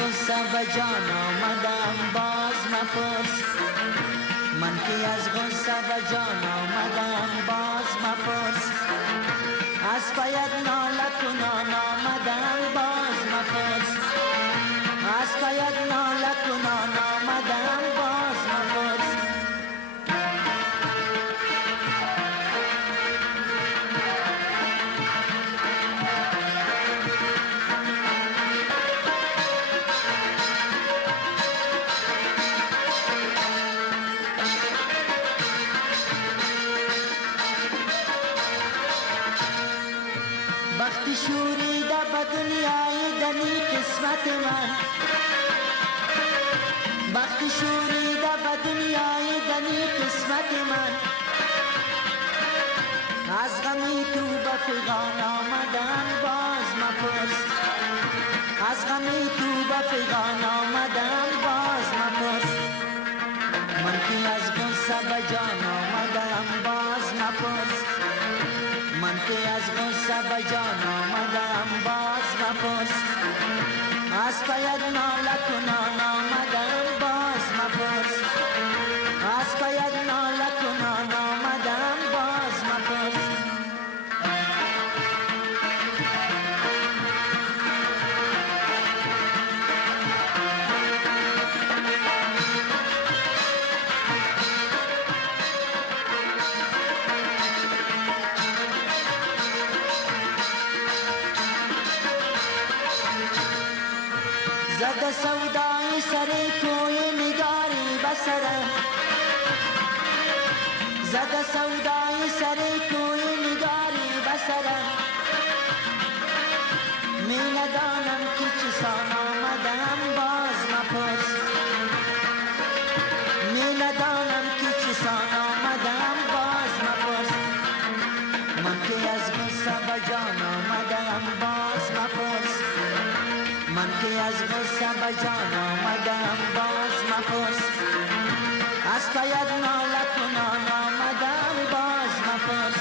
غصه به جان آمدم باز مپرس، من که از غصه به جان آمدم باز مپرس، از پایت ناله کنان آمدم باز مپرس، از پایت ناله کنان آمدم باز مپرس. بخت شوریده به دنیای دنی قسمت من، بخت شوریده به دنیای دنی قسمت من، از غمی تو به پیغان آمدم باز مپرس، از غمی تو به پیغان آمدم باز مپرس، من که از غصه به جان آمدم باز مپرس، من که از غصه به جان آمدم باز مپرس، از پایت ناله کنان آمدم باز مپرس، از پایت ناله کنان آمدم باز مپرس. زد سودای سر کوی نگاری بسرم، زد سودای سر کوی نگاری بسرم، می ندانم که چسان آمدم باز مپرس، می ندانم که چسان آمدم باز مپرس، من که از غصه به جان آمدم باز مپرس، من که از غصه به جان آمدم باز مپرس، از پایت ناله کنان آمدم باز مپرس،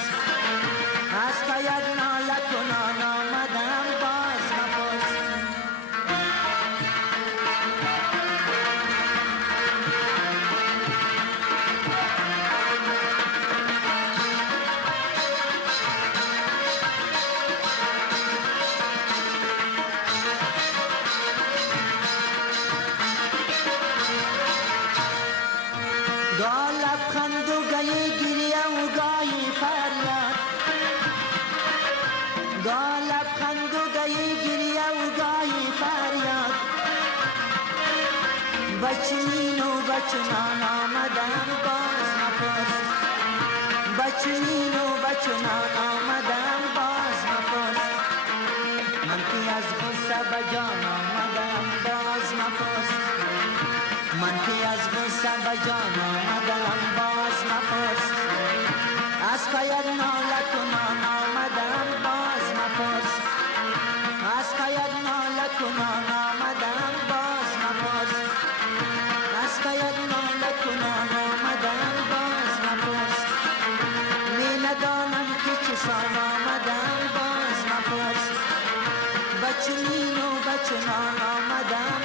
از پایت ناله کنان آمدم باز مپرس. گاه لبخند و گاهی گریه و گاهی فریاد، گاه لبخند و گاهی گریه و گاهی فریاد، بچنین و بچنان آمدم باز مپرس، بچنین و بچنان آمدم باز مپرس، من که از غصه به جان آمدم باز مپرس، من که از غصه به جان آمدم باز مپرس، از پایت ناله کنان آمدم باز مپرس، از پایت ناله کنان آمدم باز مپرس، از پایت ناله کنان آمدم باز مپرس، می ندانم که چسان آمدم باز مپرس، بچنین و بچنان آمدم